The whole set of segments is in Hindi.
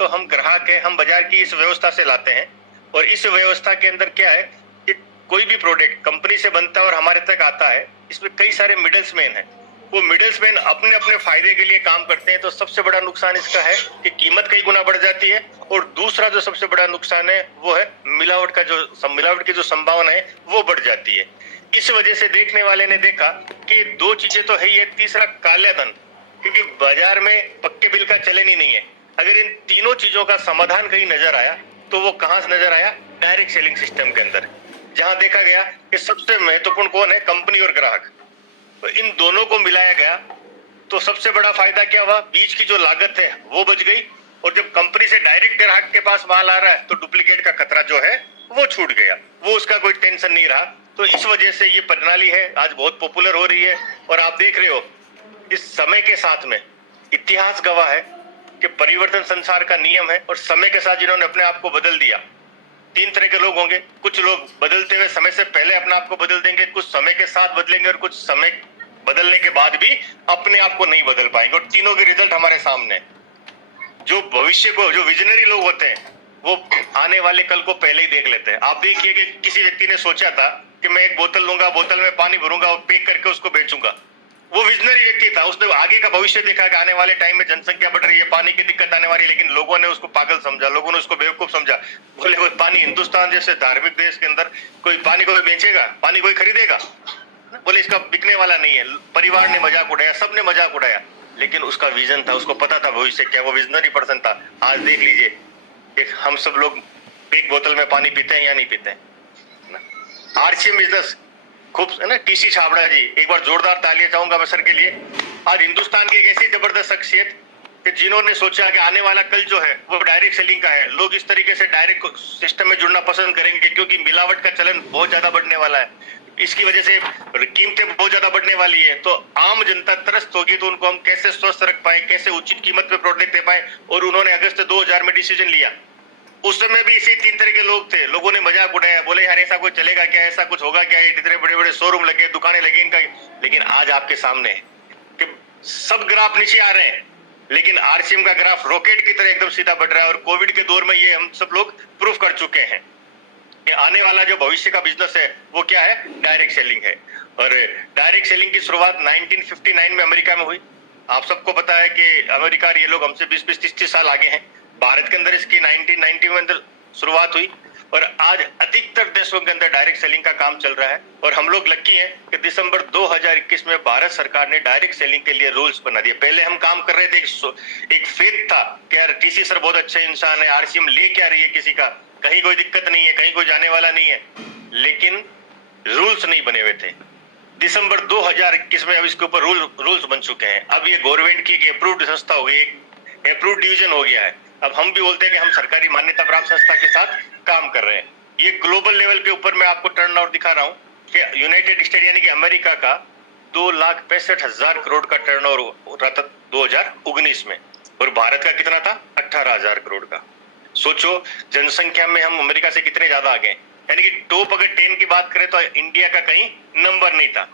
तो हम ग्राहक है, हम बाजार की इस व्यवस्था से लाते हैं और इस व्यवस्था के अंदर क्या है कि कोई भी प्रोडक्ट कंपनी से बनता है और हमारे तक आता है, इसमें कई सारे मिडल्समैन हैं। वो मिडल्समैन अपने अपने फायदे के लिए काम करते हैं। तो सबसे बड़ा नुकसान इसका है कि कीमत कई गुना बढ़ जाती है और दूसरा जो सबसे बड़ा नुकसान है वो है मिलावट की जो संभावना है वो बढ़ जाती है। इस वजह से देखने वाले ने देखा कि दो चीजें तो है ही है, तीसरा काला धन, क्योंकि बाजार में पक्के बिल का चलन ही नहीं है। अगर इन तीनों चीजों का समाधान कहीं नजर आया तो वो कहां से नजर आया? डायरेक्ट सेलिंग सिस्टम के अंदर, जहां देखा गया कि सबसे महत्वपूर्ण कौन है? कंपनी और ग्राहक। तो इन दोनों को मिलाया गया तो सबसे बड़ा फायदा क्या हुआ? बीच की जो लागत है वो बच गई और जब कंपनी से डायरेक्ट ग्राहक के पास माल आ रहा है तो डुप्लीकेट का खतरा जो है वो छूट गया, वो उसका कोई टेंशन नहीं रहा। तो इस वजह से ये प्रणाली है आज बहुत पॉपुलर हो रही है और आप देख रहे हो इस समय के साथ में इतिहास गवाह है कि परिवर्तन संसार का नियम है और समय के साथ जिन्होंने अपने आप को बदल दिया, तीन तरह के लोग होंगे। कुछ लोग बदलते हुए समय से पहले अपने आप को बदल देंगे, कुछ समय के साथ बदलेंगे और कुछ समय बदलने के बाद भी अपने आप को नहीं बदल पाएंगे। और तीनों के रिजल्ट हमारे सामने। जो भविष्य को, जो विजनरी लोग होते हैं वो आने वाले कल को पहले ही देख लेते हैं। आप देखिए कि किसी व्यक्ति ने सोचा था कि मैं एक बोतल लूंगा, बोतल में पानी भरूंगा और पैक करके उसको बेचूंगा। वो विजनरी व्यक्ति था, उसने आगे का भविष्य देखा कि आने वाले टाइम में जनसंख्या बढ़ रही है, पानी की दिक्कत आने वाली है, लेकिन लोगों ने उसको पागल समझा, लोगों ने उसको बेवकूफ समझा। बोले कोई पानी, हिंदुस्तान जैसे धार्मिक देश के अंदर कोई पानी को बेचेगा, पानी कोई खरीदेगा? बोले इसका बिकने वाला नहीं है। परिवार ने मजाक उड़ाया, सबने मजाक उड़ाया, लेकिन उसका विजन था, उसको पता था भविष्य क्या, वो विजनरी पर्सन था। आज देख लीजिए हम सब लोग एक बोतल में पानी पीते हैं या नहीं पीते हैं। आरसीएम बिजनेस खूब है ना, टीसी छाबड़ा जी, एक बार जोरदार तालियां चाहूंगा मैं सर के लिए। आज हिंदुस्तान की एक ऐसी जबरदस्त शख्सियत कि जिन्होंने सोचा कि आने वाला कल जो है वो डायरेक्ट सेलिंग का है। लोग इस तरीके से डायरेक्ट सिस्टम में जुड़ना पसंद करेंगे क्योंकि मिलावट का चलन बहुत ज्यादा बढ़ने वाला है। इसकी वजह से कीमतें बहुत ज्यादा बढ़ने वाली है। तो आम जनता त्रस्त होगी, तो उनको हम कैसे स्वस्थ रख पाए, कैसे उचित कीमत पे प्रोडक्ट दे पाए। और उन्होंने अगस्त 2000 में डिसीजन लिया। उस समय भी इसी तीन तरह के लोग थे, लोगों ने मजाक उड़ाया, बोले यार ऐसा कुछ चलेगा क्या, ऐसा कुछ होगा क्या, इतने बड़े बड़े शोरूम लगे, दुकानें लगी इनका। लेकिन आज आपके सामने कि सब ग्राफ नीचे आ रहे हैं, लेकिन आरसीएम का ग्राफ रॉकेट की तरह एकदम सीधा बढ़ रहा है। और कोविड के दौर में ये हम सब लोग प्रूफ कर चुके हैं कि आने वाला जो भविष्य का बिजनेस है वो क्या है? डायरेक्ट सेलिंग है। और डायरेक्ट सेलिंग की शुरुआत 1959 में अमेरिका में हुई। आप सबको पता है कि अमेरिका ये लोग हमसे 20-30 साल आगे हैं। भारत के अंदर इसकी 1990 में अंदर शुरुआत हुई और आज अधिकतर देशों के अंदर डायरेक्ट सेलिंग का काम चल रहा है। और हम लोग लकी हैं कि दिसंबर 2021 में भारत सरकार ने डायरेक्ट सेलिंग के लिए रूल्स बना दिए। पहले हम काम कर रहे थे, एक फेथ था कि यार टीसी सर बहुत अच्छे इंसान है, आरसीएम ले क्या रही है किसी का, कहीं कोई दिक्कत नहीं है, कहीं कोई जाने वाला नहीं है, लेकिन रूल्स नहीं बने हुए थे। दिसंबर 2021 में अब इसके ऊपर रूल्स बन चुके हैं। अब ये गवर्नमेंट की एक अप्रूव्ड संस्था हो गई, एक अप्रूव्ड डिवीजन हो गया है। अब हम भी बोलते हैं कि हम सरकारी मान्यता प्राप्त संस्था के साथ काम कर रहे हैं। ये ग्लोबल लेवल के ऊपर मैं आपको टर्नओवर दिखा रहा हूँ कि यूनाइटेड स्टेट यानी कि अमेरिका का 2,65,000 करोड़ का टर्नओवर हो रहा था 2019 में, और भारत का कितना था? 18,000 करोड़ का। सोचो जनसंख्या में हम अमेरिका से कितने ज्यादा आगे हैं। यानी कि टॉप अगर 10 की बात करें तो इंडिया का कहीं नंबर नहीं था।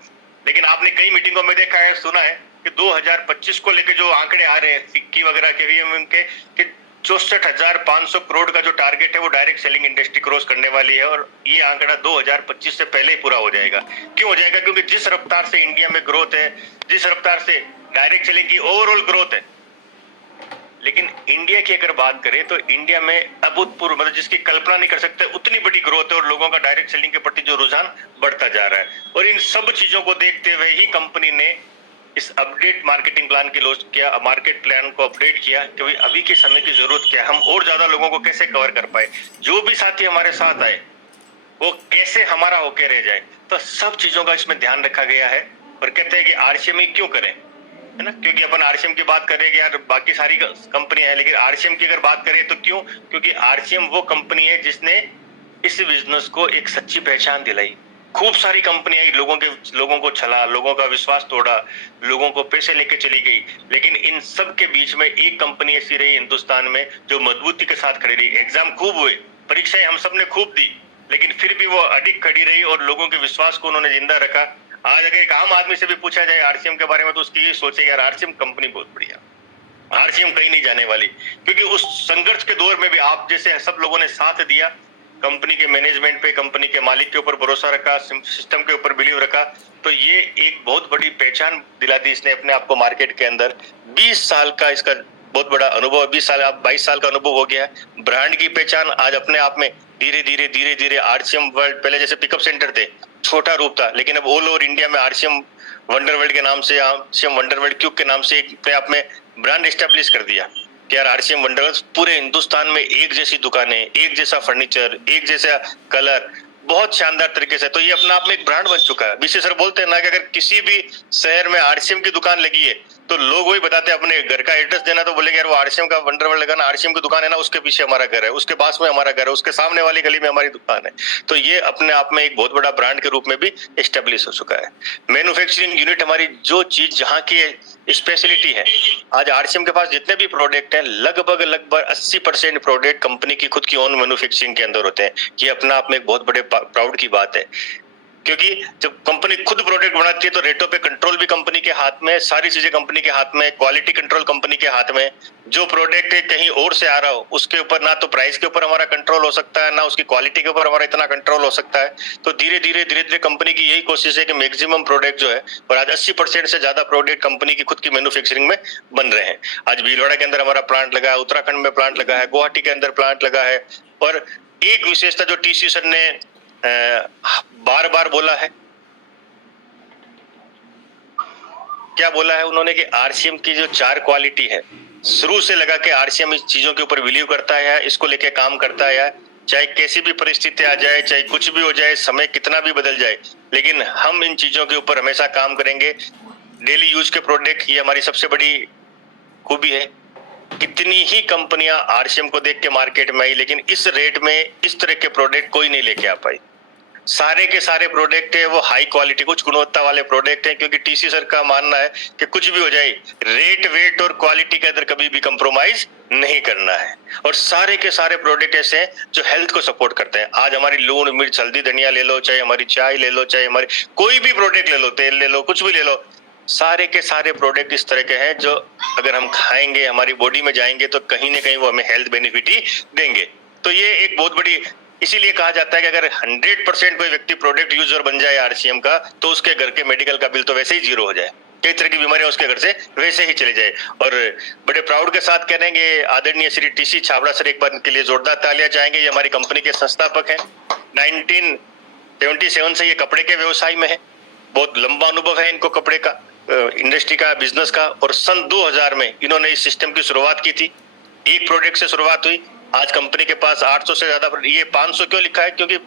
लेकिन आपने कई मीटिंगों में देखा है, सुना है कि 2025 को लेके जो आंकड़े आ रहे हैं फिक्की वगैरह के भी उनके कि 64,500 करोड़ का जो टारगेट है वो डायरेक्ट सेलिंग इंडस्ट्री क्रॉस करने वाली है। और ये आंकड़ा 2025 से पहले ही पूरा हो जाएगा। क्यों हो जाएगा? क्योंकि जिस रफ्तार से इंडिया में ग्रोथ है, जिस रफ्तार से डायरेक्ट सेलिंग की ओवरऑल ग्रोथ है, लेकिन इंडिया की अगर बात करें तो इंडिया में अभूतपूर्व, मतलब जिसकी कल्पना नहीं कर सकते उतनी बड़ी ग्रोथ है और लोगों का डायरेक्ट सेलिंग के प्रति जो रुझान बढ़ता जा रहा है। और इन सब चीजों को देखते हुए ही कंपनी ने इस अपडेट मार्केटिंग प्लान की लॉन्च किया, मार्केट प्लान को अपडेट किया कि भाई अभी के समय की जरूरत क्या है, हम और ज्यादा लोगों को कैसे कवर कर पाए, जो भी साथी हमारे साथ आए वो कैसे हमारा होके रह जाए। तो सब चीजों का इसमें ध्यान रखा गया है। और कहते हैं कि आरसीएम ही क्यों करें, है ना, क्योंकि अपन आरसीएम की बात करें कि यार बाकी सारी कंपनियां हैं, लेकिन आरसीएम की अगर बात करें तो क्यों? क्योंकि आरसीएम वो कंपनी है जिसने इस बिजनेस को एक सच्ची पहचान दिलाई। खूब सारी कंपनियां लोगों को छला, लोगों का विश्वास तोड़ा, लोगों को पैसे लेके चली गई, लेकिन इन सब के बीच में एक कंपनी ऐसी रही हिंदुस्तान में जो मजबूती के साथ खड़ी रही। एग्जाम खूब हुए, परीक्षाएं हम सबने खूब दी, लेकिन फिर भी वो अडिग खड़ी रही और लोगों के विश्वास को उन्होंने जिंदा रखा। आज अगर एक आम आदमी से भी पूछा जाए आरसीएम के बारे में तो उसकी ये सोचेगा यार आरसीएम कंपनी बहुत बढ़िया। आरसीएम कहीं नहीं जाने वाली, क्योंकि उस संघर्ष के दौर में भी आप जैसे सब लोगों ने साथ दिया, कंपनी के मैनेजमेंट पे, कंपनी के मालिक के ऊपर भरोसा रखा, सिस्टम के ऊपर बिलीव रखा, तो ये एक बहुत बड़ी पहचान दिला दी इसने अपने आप को मार्केट के अंदर। 20 साल का इसका बहुत बड़ा अनुभव, 20 साल, अब 22 साल का अनुभव हो गया है। ब्रांड की पहचान आज अपने आप में धीरे धीरे आरसीएम वर्ल्ड, पहले जैसे पिकअप सेंटर थे, छोटा रूप था, लेकिन अब ऑल ओवर इंडिया में आरसीएम वंडर वर्ल्ड के नाम से, आरसीएम वंडर वर्ल्ड क्यूब के नाम से अपने आप में ब्रांड एस्टेब्लिश कर दिया कि यार आरसीएम वंडर पूरे हिंदुस्तान में एक जैसी दुकानें, एक जैसा फर्नीचर, एक जैसा कलर, बहुत शानदार तरीके से। तो ये अपना आप में एक ब्रांड बन चुका है। बीसी सर बोलते हैं ना कि अगर किसी भी शहर में आरसीएम की दुकान लगी है तो लोग वही बताते हैं, अपने घर का एड्रेस देना तो बोलेंगे यार वो आरसीएम का वंडर वर्ल्ड लगाना, आरसीएम की दुकान है ना, उसके पीछे हमारा घर है, उसके पास में हमारा घर है, उसके सामने वाली गली में हमारी दुकान है। तो ये अपने आप में एक बहुत बड़ा ब्रांड के रूप में भी एस्टेब्लिश हो चुका है। मैन्युफैक्चरिंग यूनिट हमारी जो चीज जहाँ की स्पेशलिटी है, आज आरसीएम के पास जितने भी प्रोडक्ट हैं लगभग 80% प्रोडक्ट कंपनी की खुद की ओन मैन्युफैक्चरिंग के अंदर होते हैं। ये अपना आप में एक बहुत बड़े प्राउड की बात है, क्योंकि जब कंपनी खुद प्रोडक्ट बनाती है तो रेटों पे कंट्रोल भी कंपनी के हाथ में, सारी चीजें कंपनी के हाथ में, क्वालिटी कंट्रोल कंपनी के हाथ में। जो प्रोडक्ट कहीं और से आ रहा हो उसके ऊपर ना तो प्राइस के ऊपर हमारा कंट्रोल हो सकता है, ना उसकी क्वालिटी के ऊपर हमारा इतना कंट्रोल हो सकता है। तो धीरे धीरे कंपनी की यही कोशिश है कि मैक्सिमम प्रोडक्ट जो है, और आज 80% से ज्यादा प्रोडक्ट कंपनी की खुद की मैन्युफैक्चरिंग में बन रहे हैं। आज भीलवाड़ा के अंदर हमारा प्लांट लगा है, उत्तराखंड में प्लांट लगा है, गुवाहाटी के अंदर प्लांट लगा है। और एक विशेषता जो टीसी सर ने बार बार बोला है, क्या बोला है उन्होंने कि आरसीएम की जो 4 क्वालिटी है, शुरू से लगा के आरसीएम इस चीजों के ऊपर बिलीव करता है, इसको लेके काम करता है, चाहे कैसी भी परिस्थिति आ जाए, चाहे कुछ भी हो जाए, समय कितना भी बदल जाए, लेकिन हम इन चीजों के ऊपर हमेशा काम करेंगे। डेली यूज के प्रोडक्ट, ये हमारी सबसे बड़ी खूबी है। कितनी ही कंपनियां आरसीएम को देख के मार्केट में आई, लेकिन इस रेट में इस तरह के प्रोडक्ट कोई नहीं लेके आ पाई। सारे के सारे प्रोडक्ट है वो हाई क्वालिटी, कुछ गुणवत्ता वाले प्रोडक्ट है, क्योंकि टीसी सर का मानना है कि कुछ भी हो जाए, रेट, वेट और क्वालिटी के अंदर कभी भी कंप्रोमाइज नहीं करना है। और सारे के सारे प्रोडक्ट ऐसे हैं जो हेल्थ को सपोर्ट करते हैं। आज हमारी लूण, मिर्च, हल्दी, धनिया ले लो, चाहे हमारी चाय ले लो, चाहे हमारी कोई भी प्रोडक्ट ले लो, तेल ले लो, कुछ भी ले लो, सारे के सारे प्रोडक्ट इस तरह के हैं जो अगर हम खाएंगे, हमारी बॉडी में जाएंगे तो कहीं ना कहीं वो हमें हेल्थ बेनिफिट ही देंगे। तो ये एक बहुत बड़ी, इसीलिए कहा जाता है कि अगर 100% कोई व्यक्ति प्रोडक्ट यूजर बन जाए आरसीएम का, तो उसके घर के मेडिकल का बिल तो वैसे ही 0 हो जाए, कई तरह की बीमारियां उसके घर से वैसे ही चले जाए। और बड़े प्राउड के साथ कह रहे आदरणीय श्री टीसी छाबड़ा सर, एक बार के लिए जोरदार तालियां चाहेंगे। ये हमारी कंपनी के संस्थापक हैं, 1977 से ये कपड़े के व्यवसाय में है, बहुत लंबा अनुभव है इनको कपड़े का, इंडस्ट्री का, बिजनेस का। और सन 2000 में इन्होंने इस सिस्टम की शुरुआत की थी, एक प्रोडक्ट से शुरुआत हुई। आज कंपनी के पास 800 से ज्यादा, ये 500 क्यों लिखा है, क्योंकि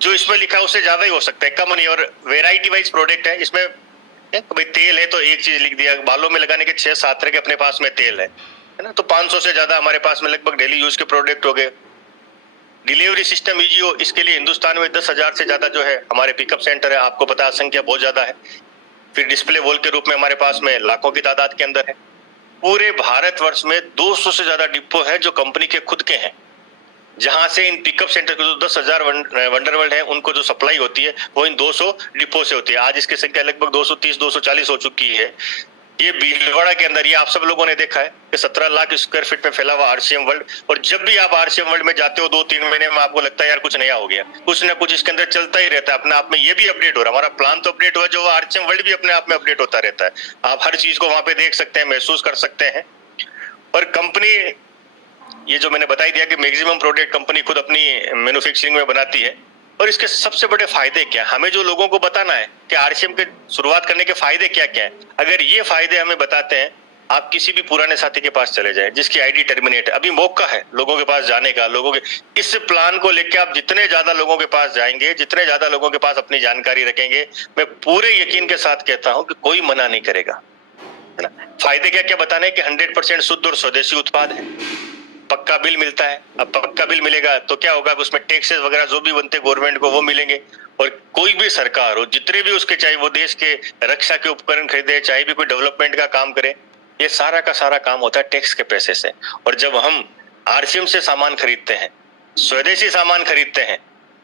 जो इसमें लिखा है उससे ज्यादा ही हो सकता है, कम नहीं। और वेराइटी वाइज प्रोडक्ट है, इसमें भाई तेल है तो एक चीज लिख दिया, बालों में लगाने के 6-7 तरह के अपने पास में तेल है ना। तो 500 से ज्यादा हमारे पास में लगभग डेली यूज के प्रोडक्ट हो गए। डिलीवरी सिस्टम इजी हो, इसके लिए हिंदुस्तान में 10,000 से ज्यादा जो है हमारे पिकअप सेंटर है, आपको पता संख्या बहुत ज्यादा है। फिर डिस्प्ले वॉल के रूप में हमारे पास में लाखों की तादाद के अंदर है। पूरे भारतवर्ष में 200 से ज्यादा डिपो है जो कंपनी के खुद के हैं, जहां से इन पिकअप सेंटर के जो 10,000 वंडर वर्ल्ड है उनको जो सप्लाई होती है वो इन 200 डिपो से होती है। आज इसकी संख्या लगभग 230-240 हो चुकी है। ये भीलवाड़ा के अंदर, ये आप सब लोगों ने देखा है कि 17 लाख स्क्वायर फीट में फैला हुआ आरसीएम वर्ल्ड। और जब भी आप आरसीएम वर्ल्ड में जाते हो 2-3 महीने में आपको लगता है यार कुछ नया हो गया, कुछ ना कुछ इसके अंदर चलता ही रहता है अपने आप में। ये भी अपडेट हो रहा है, हमारा प्लान तो अपडेट हुआ, जो आरसीएम वर्ल्ड भी अपने आप में अपडेट होता रहता है। आप हर चीज को वहां पे देख सकते हैं, महसूस कर सकते हैं। और कंपनी, ये जो मैंने बताई दिया कि मैक्सिमम प्रोडक्ट कंपनी खुद अपनी मैन्युफैक्चरिंग में बनाती है। और इसके सबसे बड़े फायदे क्या, हमें जो लोगों को बताना है कि आरसीएम के शुरुआत करने के फायदे क्या क्या है। अगर ये फायदे हमें बताते हैं, आप किसी भी पुराने साथी के पास चले जाएं जिसकी आईडी टर्मिनेट है, अभी मौका है लोगों के पास जाने का। लोगों के इस प्लान को लेकर आप जितने ज्यादा लोगों के पास जाएंगे, जितने ज्यादा लोगों के पास अपनी जानकारी रखेंगे, मैं पूरे यकीन के साथ कहता हूं कि कोई मना नहीं करेगा, है ना। फायदे क्या क्या बताने कि 100% शुद्ध और स्वदेशी उत्पाद है, पक्का बिल मिलता है। अब पक्का बिल मिलेगा तो क्या होगा, उसमें टैक्सेस वगैरह जो भी बनते गवर्नमेंट को वो मिलेंगे। और कोई भी सरकार हो, जितने भी उसके, चाहे वो देश के रक्षा के उपकरण खरीदे, चाहे भी कोई डेवलपमेंट का काम करे, ये सारा का सारा काम होता है टैक्स के पैसे से। और जब हम आरसीएम से सामान खरीदते हैं, स्वदेशी सामान खरीदते हैं,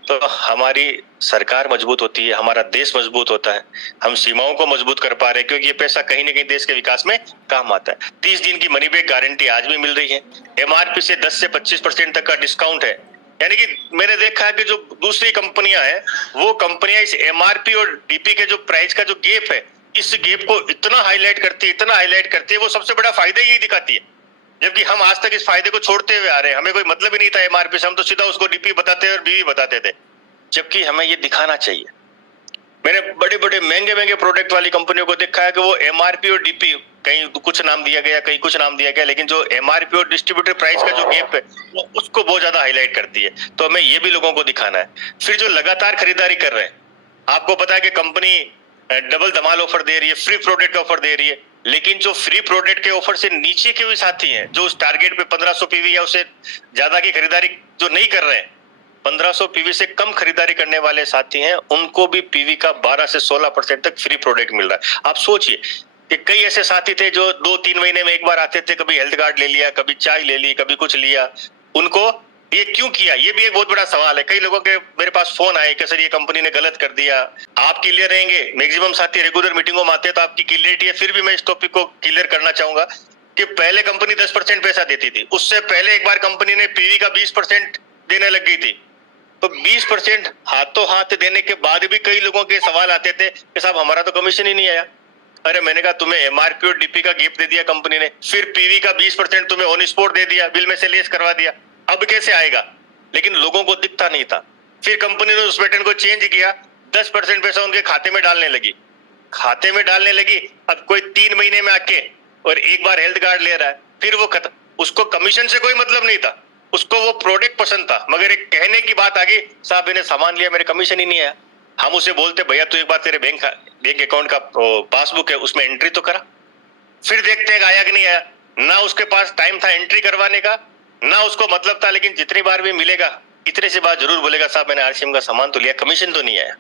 तो हमारी सरकार मजबूत होती है, हमारा देश मजबूत होता है, हम सीमाओं को मजबूत कर पा रहे हैं, क्योंकि ये पैसा कहीं ना कहीं देश के विकास में काम आता है। 30 दिन की मनी बैक गारंटी आज भी मिल रही है, एमआरपी से 10 से 25% तक का डिस्काउंट है। यानी कि मैंने देखा है कि जो दूसरी कंपनियां हैं, वो कंपनियां इस एमआरपी और डीपी के जो प्राइस का जो गैप है, इस गैप को इतना हाईलाइट करती है, इतना हाईलाइट करती है, वो सबसे बड़ा फायदा यही दिखाती है। जबकि हम आज तक इस फायदे को छोड़ते हुए आ रहे हैं, हमें कोई मतलब ही नहीं था एमआरपी से, हम तो सीधा उसको डीपी बताते और बीवी बताते थे। जबकि हमें ये दिखाना चाहिए। मैंने बड़े बड़े महंगे महंगे प्रोडक्ट वाली कंपनियों को देखा है कि वो एमआरपी और डीपी कहीं कुछ नाम दिया गया, कहीं कुछ नाम दिया गया, लेकिन जो एमआरपी और डिस्ट्रीब्यूटर प्राइस का जो गैप है, वो उसको बहुत ज्यादा हाईलाइट करती है। तो हमें ये भी लोगों को दिखाना है। फिर जो लगातार खरीदारी कर रहे हैं, आपको पता है कि कंपनी डबल धमाल ऑफर दे रही है, फ्री प्रोडक्ट ऑफर दे रही है, लेकिन जो फ्री प्रोडक्ट के ऑफर से नीचे के भी साथी हैं, जो उस टारगेट पे 1500 पीवी या उससे ज्यादा की खरीदारी जो नहीं कर रहे हैं, 1500 पीवी से कम खरीदारी करने वाले साथी हैं, उनको भी पीवी का 12 से 16% तक फ्री प्रोडक्ट मिल रहा है। आप सोचिए कि कई ऐसे साथी थे जो 2-3 महीने में एक बार आते थे, कभी हेल्थ कार्ड ले लिया, कभी चाय ले ली, कभी कुछ लिया। उनको ये क्यों किया, ये भी एक बहुत बड़ा सवाल है। कई लोगों के मेरे पास फोन आए कि सर ये कंपनी ने गलत कर दिया। आप क्लियर रहेंगे, मैक्सिमम साथी रेगुलर मीटिंगों में आते हैं तो आपकी क्लियरिटी है। फिर भी मैं इस टॉपिक को क्लियर करना चाहूंगा कि पहले कंपनी 10% पैसा देती थी, उससे पहले एक बार कंपनी ने पीवी का 20% देने लग गई थी। तो 20% हाथों हाथ देने के बाद भी कई लोगों के सवाल आते थे कि साहब हमारा तो कमीशन ही नहीं आया। अरे मैंने कहा तुम्हें एमआरपी और डीपी का गिफ्ट दे दिया कंपनी ने, फिर पीवी का 20% तुम्हें ऑन स्पॉट दे दिया, बिल में से लेस करवा दिया, अब कैसे आएगा? लेकिन लोगों को दिखता नहीं था। फिर कंपनी ने उस पैटर्न को चेंज किया, 10% पैसा उनके खाते में डालने लगी। अब कोई 3 महीने में आके और एक बार हेल्थ कार्ड ले रहा है, फिर वो खत्म। उसको कमीशन से कोई मतलब नहीं था, उसको वो प्रोडक्ट पसंद था, मगर एक कहने की बात आ गई, साहब मैंने सामान लिया, मेरे कमीशन ही नहीं आया। हम उसे बोलते भैया तू एक बार तेरे बैंक अकाउंट का पासबुक है उसमें एंट्री तो करा। फिर देखते हैं आया कि नहीं आया। ना उसके पास टाइम था एंट्री करवाने का, ना उसको मतलब था, लेकिन जितनी बार भी मिलेगा इतने से बात जरूर बोलेगा, साहब मैंने आरसीएम का सामान तो लिया, कमीशन तो नहीं आया।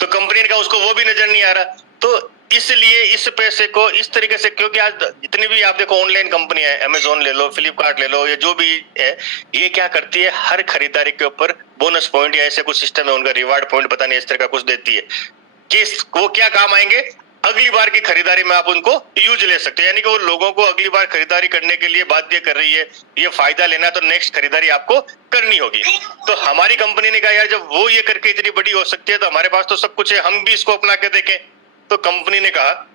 तो कंपनी का उसको वो भी नजर नहीं आ रहा। तो इसलिए इस पैसे को इस तरीके से, क्योंकि आज जितनी भी आप देखो ऑनलाइन कंपनियां हैं, अमेजोन ले लो, फ्लिपकार्ट ले लो, ये जो भी है, ये क्या करती है, हर खरीदारी के ऊपर बोनस पॉइंट या ऐसे कुछ सिस्टम है उनका, रिवार्ड पॉइंट पता नहीं इस तरह का कुछ देती है कि वो क्या काम आएंगे, अगली बार की खरीदारी में आप उनको यूज ले सकते हो। यानी कि वो लोगों को अगली बार खरीदारी करने के लिए बाध्य कर रही है। ये फायदा लेना है तो नेक्स्ट खरीदारी आपको करनी होगी। तो हमारी कंपनी ने कहा यार जब वो ये करके इतनी बड़ी हो सकती है तो हमारे पास तो सब कुछ है, हम भी इसको अपना के देखें। तो कंपनी ने कहा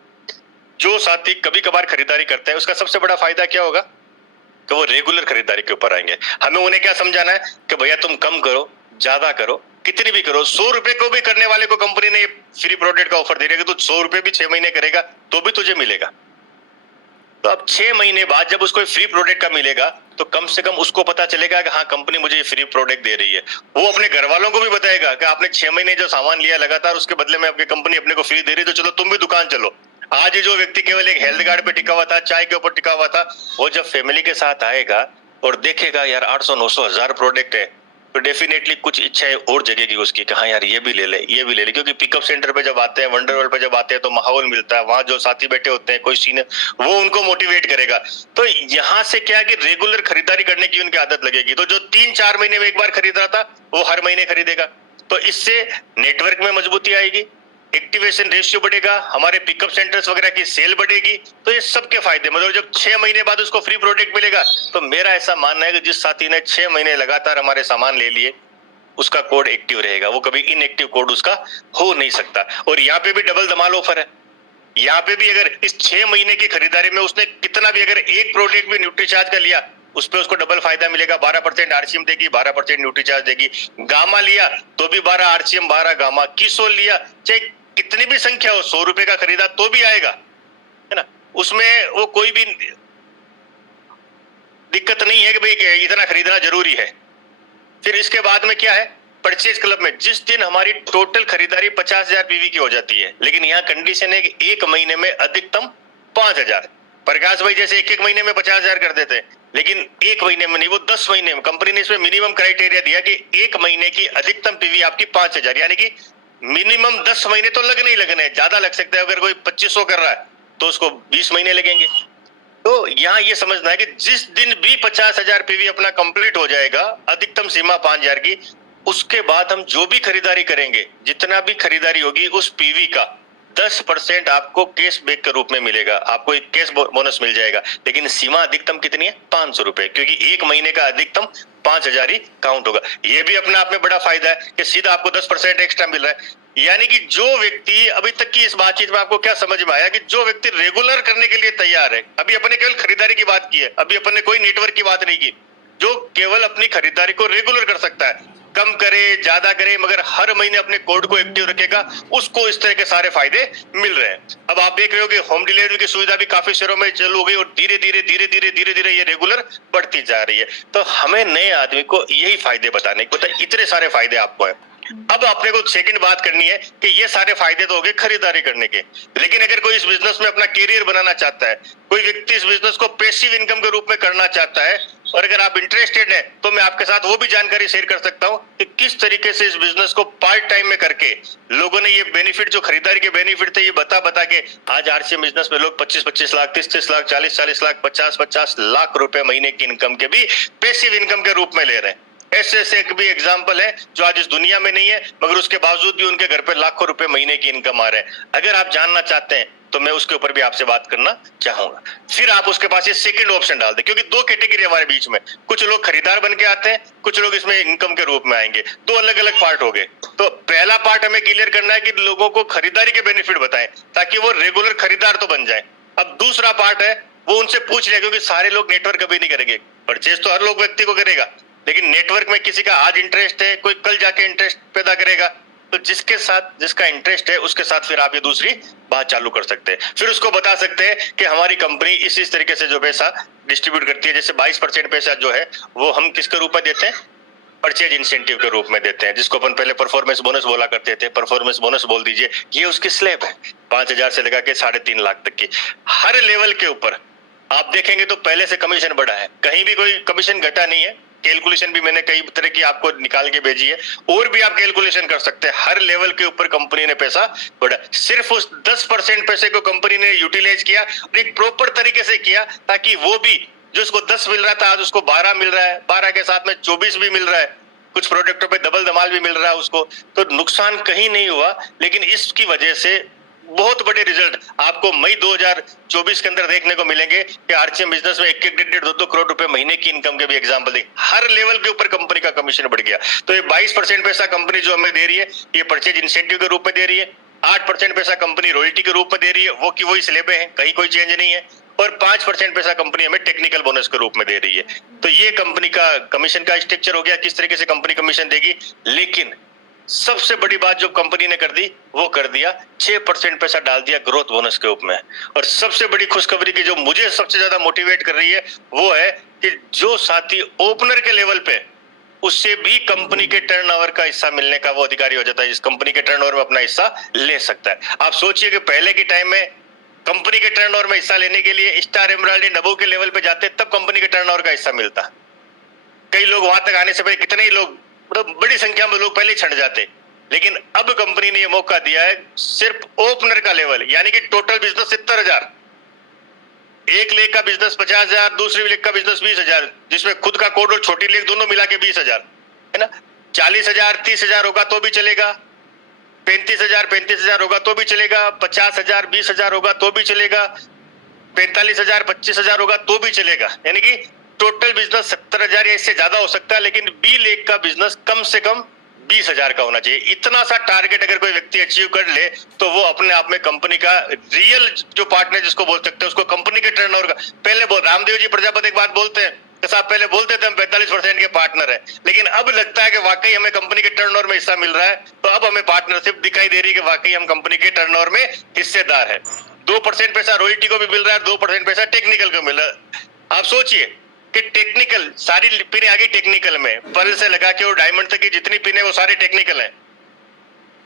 जो साथी कभी कभार खरीदारी करते हैं उसका सबसे बड़ा फायदा क्या होगा कि वो रेगुलर खरीदारी के ऊपर आएंगे। हमें उन्हें क्या समझाना है कि भैया तुम कम करो, ज्यादा करो, कितनी भी करो, 100 रुपए को भी करने वाले को कंपनी ने फ्री प्रोडक्ट का ऑफर दे रही है कि तू 100 रुपए भी 6 महीने करेगा तो भी तुझे मिलेगा। तो अब 6 महीने बाद जब उसको फ्री प्रोडक्ट का मिलेगा तो कम से कम उसको पता चलेगा कि हाँ कंपनी मुझे फ्री प्रोडक्ट दे रही है। वो अपने घर वालों को भी बताएगा कि आपने 6 महीने जो सामान लिया लगातार उसके बदले में आपकी कंपनी अपने को फ्री दे रही है, तो चलो तुम भी दुकान चलो। आज जो व्यक्ति केवल एक हेल्थ कार्ड पे टिका हुआ था, चाय के ऊपर टिका हुआ था, वो जब फैमिली के साथ आएगा और देखेगा यार 800 900 1000 प्रोडक्ट है, तो डेफिनेटली कुछ इच्छाएं और जगेगी उसकी कि हाँ यार ये भी ले ले, ये भी ले ले। क्योंकि पिकअप सेंटर पे जब आते हैं, वंडरवर्ल्ड पे जब आते हैं तो माहौल मिलता है, वहां जो साथी बैठे होते हैं, कोई सीनियर, वो उनको मोटिवेट करेगा। तो यहाँ से क्या है कि रेगुलर खरीदारी करने की उनकी आदत लगेगी। तो जो 3-4 महीने में एक बार खरीद रहा था वो हर महीने खरीदेगा। तो इससे नेटवर्क में मजबूती आएगी, एक्टिवेशन रेशियो बढ़ेगा, हमारे पिकअप सेंटर्स वगैरह की सेल बढ़ेगी। तो ये सबके फायदे, मतलब जब 6 महीने बाद उसको फ्री प्रोडक्ट मिलेगा तो मेरा ऐसा मानना है कि जिस साथी ने 6 महीने लगातार हमारे सामान ले लिए उसका कोड एक्टिव रहेगा, वो कभी इनएक्टिव कोड उसका हो नहीं सकता। और यहाँ पे भी डबल धमाल ऑफर है। यहाँ पे भी अगर इस 6 महीने की खरीदारी में उसने कितना भी, अगर एक प्रोडक्ट भी न्यूट्रीचार्ज का लिया उस पर उसको डबल फायदा मिलेगा, 12% आरसीएम देगी, 12% न्यूट्रीचार्ज देगी। गामा लिया तो भी 12 आरसीएम 12 गामा। किसोल लिया चाहे कितनी भी संख्या हो, 100 रुपए का खरीदा तो भी आएगा, है ना। उसमें वो कोई भी दिक्कत नहीं है कि भाई इतना खरीदना जरूरी है। फिर इसके बाद में क्या है, परचेज क्लब में जिस दिन हमारी टोटल खरीदारी 50,000 पीवी की हो जाती है, लेकिन यहाँ कंडीशन है कि एक महीने में अधिकतम 5,000। प्रकाश भाई जैसे एक महीने में 50,000 कर देते हैं, लेकिन एक महीने में नहीं, वो 10 महीने में। कंपनी ने इसमें मिनिमम क्राइटेरिया दिया कि एक महीने की अधिकतम पीवी आपकी 5,000, यानी कि मिनिमम 10 महीने तो लगने ही लगने, ज्यादा लग सकता है। अगर कोई 2500 कर रहा है तो उसको 20 महीने लगेंगे। तो यहाँ ये समझना है कि जिस दिन भी 50,000 पीवी अपना कंप्लीट हो जाएगा, अधिकतम सीमा 5,000 की, उसके बाद हम जो भी खरीदारी करेंगे, जितना भी खरीदारी होगी, उस पीवी का 10% आपको कैश बैक के रूप में मिलेगा, आपको एक कैश बोनस मिल जाएगा। लेकिन सीमा अधिकतम कितनी है? 500 रुपए, क्योंकि एक महीने का अधिकतम 5000 ही काउंट होगा। ये भी अपने आप में बड़ा फायदा है कि सीधा आपको 10% एक्स्ट्रा मिल रहा है। यानी कि जो व्यक्ति, अभी तक की इस बातचीत में आपको क्या समझ में आया कि जो व्यक्ति रेगुलर करने के लिए तैयार है, अभी अपने केवल खरीदारी की बात की है, अभी अपने कोई नेटवर्क की बात नहीं की, जो केवल अपनी खरीदारी को रेगुलर कर सकता है, कम करे ज्यादा करे मगर हर महीने अपने कोड को एक्टिव रखेगा, उसको इस तरह के सारे फायदे मिल रहे हैं। अब आप देख रहे हो कि होम डिलीवरी की सुविधा भी काफी शहरों में चालू हो गई और धीरे धीरे ये रेगुलर बढ़ती जा रही है। तो हमें नए आदमी को यही फायदे बताने को, इतने सारे फायदे आपको है। अब आपने को सेकंड बात करनी है कि ये सारे फायदे तो हो गए खरीदारी करने के, लेकिन अगर कोई इस बिजनेस में अपना कैरियर बनाना चाहता है, कोई व्यक्ति इस बिजनेस को पैसिव इनकम के रूप में करना चाहता है, और अगर आप इंटरेस्टेड हैं तो मैं आपके साथ वो भी जानकारी शेयर कर सकता हूं कि किस तरीके से इस बिजनेस को पार्ट टाइम में करके लोगों ने ये बेनिफिट, जो खरीदारी के बेनिफिट थे, ये बता के आज आरसीएम बिजनेस में लोग 25-25 लाख, 30-30 लाख, 40-40 लाख, 50-50 लाख रुपए महीने की इनकम के भी पैसिव इनकम के रूप में ले रहे हैं। ऐसे एक भी एग्जाम्पल है जो आज इस दुनिया में नहीं है, मगर उसके बावजूद भी उनके घर पे लाखों रुपए महीने की इनकम आ रहे हैं। अगर आप जानना चाहते हैं तो मैं उसके ऊपर भी आपसे बात करना चाहूंगा। फिर आप उसके पास ये सेकंड ऑप्शन डाल दें, क्योंकि दो कैटेगरी हमारे बीच में, कुछ लोग खरीदार बन के आते हैं, कुछ लोग इसमें इनकम के रूप में आएंगे। दो अलग अलग पार्ट हो गए। तो पहला पार्ट हमें क्लियर करना है कि लोगों को खरीदारी के बेनिफिट बताएं ताकि वो रेगुलर खरीदार तो बन जाए। अब दूसरा पार्ट है वो उनसे पूछ लिया, क्योंकि सारे लोग नेटवर्क कभी नहीं करेंगे, परचेज तो हर लोग व्यक्ति को करेगा, लेकिन नेटवर्क में किसी का आज इंटरेस्ट है, कोई कल जाके इंटरेस्ट पैदा करेगा। तो जिसके साथ जिसका इंटरेस्ट है उसके साथ फिर आप ये दूसरी बात चालू कर सकते हैं। फिर उसको बता सकते हैं कि हमारी कंपनी इस तरीके से जो पैसा डिस्ट्रीब्यूट करती है, जैसे 22% पैसा जो है वो हम किसके रूप में देते हैं? परचेज इंसेंटिव के रूप में देते हैं, जिसको अपन पहले परफॉर्मेंस बोनस बोला करते थे। परफॉर्मेंस बोनस बोल दीजिए, ये उसकी स्लैब है 5000 से लेकर के 3.5 लाख तक की। हर लेवल के ऊपर आप देखेंगे तो पहले से कमीशन बढ़ा है, कहीं भी कोई कमीशन घटा नहीं है। कैलकुलेशन भी मैंने कई तरह की आपको निकाल के भेजी है, और भी आप कैलकुलेशन कर सकते हैं। हर लेवल के ऊपर कंपनी ने पैसा बढ़ा, सिर्फ उस 10% पैसे को कंपनी ने यूटिलाइज किया और एक प्रॉपर तरीके से किया, ताकि वो भी जो उसको 10 मिल रहा था आज उसको 12 मिल रहा है, 12 के साथ में 24 भी मिल रहा है, कुछ प्रोडक्टों पे डबल धमाल भी मिल रहा है उसको। तो नुकसान कहीं नहीं हुआ, लेकिन इसकी वजह से बहुत बड़े रिजल्ट आपको मई 2024 के अंदर देखने को मिलेंगे कि आरसीएम बिजनेस में 1-1, 1.5, 2-2 करोड़ रुपए महीने की इनकम के भी एग्जांपल दें। हर लेवल के ऊपर कंपनी का कमीशन बढ़ गया। तो ये 22% पैसा कंपनी जो हमें दे रही है ये परचेज इंसेंटिव के रूप में दे रही है, 8% पैसा कंपनी रॉयल्टी के रूप में दे रही है, वो की वही स्लेबे हैं, कहीं कोई चेंज नहीं है, और 5% पैसा कंपनी हमें टेक्निकल बोनस के रूप में दे रही है। तो ये कंपनी का कमीशन का स्ट्रक्चर हो गया, किस तरीके से कंपनी कमीशन देगी। लेकिन सबसे बड़ी बात जो कंपनी ने कर दी वो कर दिया, 6% पैसा डाल दिया ग्रोथ बोनस के रूप में। और सबसे बड़ी खुशखबरी की जो मुझे सबसे ज्यादा मोटिवेट कर रही है वो है कि जो साथी ओपनर के लेवल पे, उससे भी कंपनी के टर्नओवर का हिस्सा मिलने का वो अधिकारी हो जाता है, इस कंपनी के टर्नओवर में अपना हिस्सा ले सकता है। आप सोचिए कि पहले के टाइम में कंपनी के टर्नओवर में हिस्सा लेने के लिए स्टार, एमराल्ड, नबो के लेवल पे जाते, तब कंपनी के टर्नओवर का हिस्सा मिलता। कई लोग वहां तक आने से पहले, कितने ही लोग, मतलब बड़ी संख्या में लोग पहले ही छट जाते। लेकिन अब कंपनी ने ये मौका दिया है, सिर्फ ओपनर का लेवल, यानी कि टोटल बिजनेस 70,000, 1 लेख का बिजनेस 50,000, दूसरी लेख का बिजनेस 20,000, जिसमें खुद का कोड और छोटी लेख दोनों मिला के 20,000 है ना। 40,000 30,000 होगा तो भी चलेगा, 35,000 होगा तो भी चलेगा, 50,000 20,000 होगा तो भी चलेगा, 45,000 25,000 होगा तो भी चलेगा। यानी कि टोटल बिजनेस 70,000 या इससे ज्यादा हो सकता है, लेकिन बी लेख का बिजनेस कम से कम 20,000 का होना चाहिए। इतना सा टारगेट अगर कोई व्यक्ति अचीव कर ले तो वो अपने आप में कंपनी का रियल जो पार्टनर जिसको बोल सकते हैं, उसको कंपनी के टर्नओवर का, पहले रामदेव जी प्रजापति एक बात बोलते हैं कि साहब पहले बोलते थे हम 45% के पार्टनर है, लेकिन अब लगता है कि वाकई हमें कंपनी के टर्नओवर में हिस्सा मिल रहा है। तो अब हमें पार्टनरशिप दिखाई दे रही है कि वाकई हम कंपनी के टर्नओवर में हिस्सेदार है। 2% पैसा रॉयल्टी को भी मिल रहा है, 2% पैसा टेक्निकल को मिल रहा है। आप सोचिए कि टेक्निकल, सारी पिने आ गई टेक्निकल में, पर्ल से लगा के और डायमंड तक की जितनी पिने वो सारी टेक्निकल है।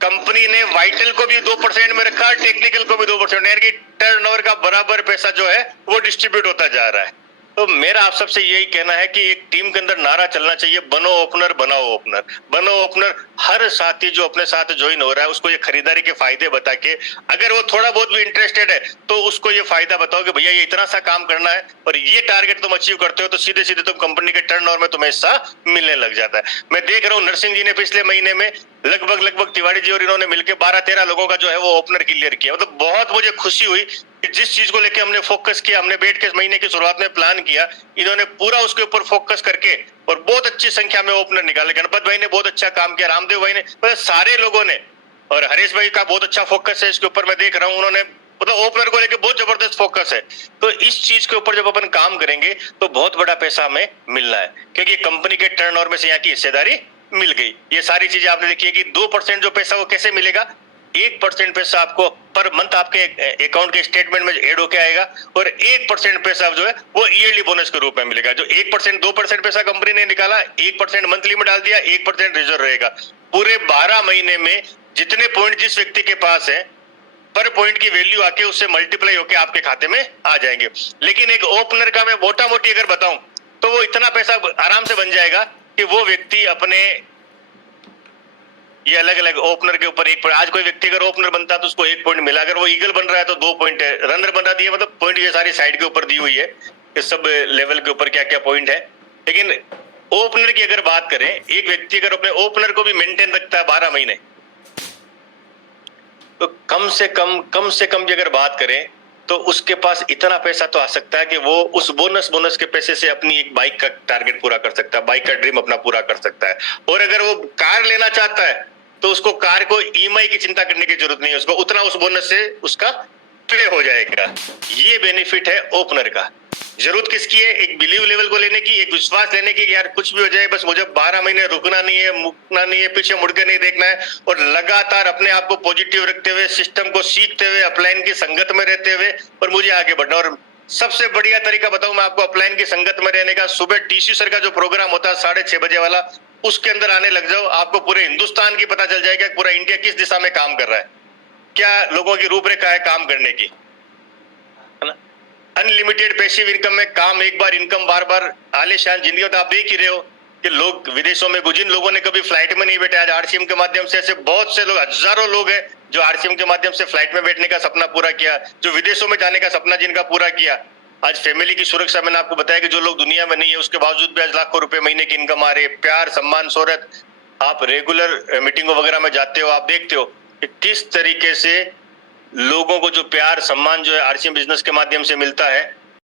कंपनी ने वाइटल को भी 2% में रखा, टेक्निकल को भी 2%, यानी कि टर्नओवर का बराबर पैसा जो है वो डिस्ट्रीब्यूट होता जा रहा है। तो मेरा आप सबसे यही कहना है कि एक टीम के अंदर नारा चलना चाहिए, बनो ओपनर बनाओ ओपनर, बनो ओपनर। हर साथी जो अपने साथ ज्वाइन हो रहा है उसको ये खरीदारी के फायदे बता के, अगर वो थोड़ा बहुत भी इंटरेस्टेड है तो उसको ये फायदा बताओ कि भैया ये इतना सा काम करना है और ये टारगेट तुम अचीव करते हो तो सीधे सीधे तुम कंपनी के टर्नओवर में तुम्हें हिस्सा मिलने लग जाता है। मैं देख रहा हूँ नरसिंह जी ने पिछले महीने में लगभग तिवारी जी और इन्होंने मिलकर 12-13 लोगों का जो है वो ओपनर क्लियर किया। मतलब बहुत मुझे खुशी हुई कि जिस चीज को लेके हमने फोकस किया, हमने बैठ के इस महीने की शुरुआत में प्लान किया, इन्होंने पूरा उसके ऊपर फोकस करके और बहुत अच्छी संख्या में ओपनर निकाले। गणपत भाई ने बहुत अच्छा काम किया, रामदेव भाई ने, मतलब सारे लोगों ने, और हरीश भाई का बहुत अच्छा फोकस है इसके ऊपर। मैं देख रहा हूँ उन्होंने मतलब ओपनर को लेकर बहुत जबरदस्त फोकस है। तो इस चीज के ऊपर जब अपन काम करेंगे तो बहुत बड़ा पैसा हमें मिलना है, क्योंकि कंपनी के टर्नओवर में से यहाँ की हिस्सेदारी मिल गई। ये सारी चीजें आपने देखी है कि 2% जो पैसा वो कैसे मिलेगा, 1% पैसा आपको पर मंथ आपके अकाउंट के स्टेटमेंट में ऐड होके आएगा और 1% पैसा जो है वो ईयरली बोनस के रूप में मिलेगा। जो 1% 2% पैसा कंपनी ने निकाला, 1% मंथली में डाल दिया, 1% रिजर्व रहेगा। पूरे 12 महीने में जितने पॉइंट जिस व्यक्ति के पास है, पर पॉइंट की वैल्यू आके उससे मल्टीप्लाई होके आपके खाते में आ जाएंगे। लेकिन एक ओपनर का मैं मोटा मोटी अगर बताऊं तो वो इतना पैसा आराम से बन जाएगा कि वो व्यक्ति अपने ये अलग अलग ओपनर के ऊपर एक, आज कोई व्यक्ति अगर ओपनर बनता है तो उसको 1 पॉइंट मिला, अगर वो ईगल बन रहा है तो 2 पॉइंट है, रनर बना दिया, मतलब पॉइंट ये सारी साइड के ऊपर दी हुई है कि सब लेवल के ऊपर क्या क्या पॉइंट है। लेकिन ओपनर की अगर बात करें, एक व्यक्ति अगर अपने ओपनर को भी मेंटेन रखता है 12 महीने, तो कम से कम भी अगर बात करें तो उसके पास इतना पैसा तो आ सकता है कि वो उस बोनस के पैसे से अपनी एक बाइक का टारगेट पूरा कर सकता है, बाइक का ड्रीम अपना पूरा कर सकता है। और अगर वो कार लेना चाहता है तो उसको कार को ईएमआई की चिंता करने की जरूरत नहीं है, उसको उतना उस बोनस से उसका पे हो जाएगा। ये बेनिफिट है ओपनर का। जरूरत किसकी है? एक बिलीव लेवल को लेने की, एक विश्वास लेने की, यार कुछ भी हो जाए बस मुझे 12 महीने रुकना नहीं है, मुकना नहीं है, पीछे मुड़कर नहीं देखना है, और लगातार अपने आप को पॉजिटिव रखते हुए, सिस्टम को सीखते हुए, अपलाइन की संगत में रहते हुए और मुझे आगे बढ़ना। और सबसे बढ़िया तरीका बताऊं मैं आपको अपलाइन की संगत में रहने का, सुबह टीसी सर का जो प्रोग्राम होता है 6:30 बजे वाला, उसके अंदर आने लग जाओ। आपको पूरे हिंदुस्तान की पता चल जाएगा, पूरा इंडिया किस दिशा में काम कर रहा है, क्या लोगों की रूपरेखा है काम करने की, है ना। अनलिमिटेड पैसिव इनकम में काम, एक बार इनकम बार बार, आलीशान जिंदगी। तो आप देख ही रहे हो कि लोग विदेशों में, जिन लोगों ने कभी फ्लाइट में नहीं बैठे, आज आरसीएम के माध्यम से ऐसे बहुत से लोग, हजारों लोग हैं जो आरसीएम के माध्यम से फ्लाइट में बैठने का सपना पूरा किया, जो विदेशों में जाने का सपना जिनका पूरा किया। आज फैमिली की सुरक्षा, मैंने आपको बताया कि जो लोग दुनिया में नहीं है उसके बावजूद भी आज लाखों रुपए महीने की इनकम आ रही है। प्यार, सम्मान, शोहरत, आप रेगुलर मीटिंगों वगैरह में जाते हो, आप देखते हो कि किस तरीके से लोगों को जो प्यार सम्मान जो है आरसीएम बिजनेस के माध्यम से मिलता है।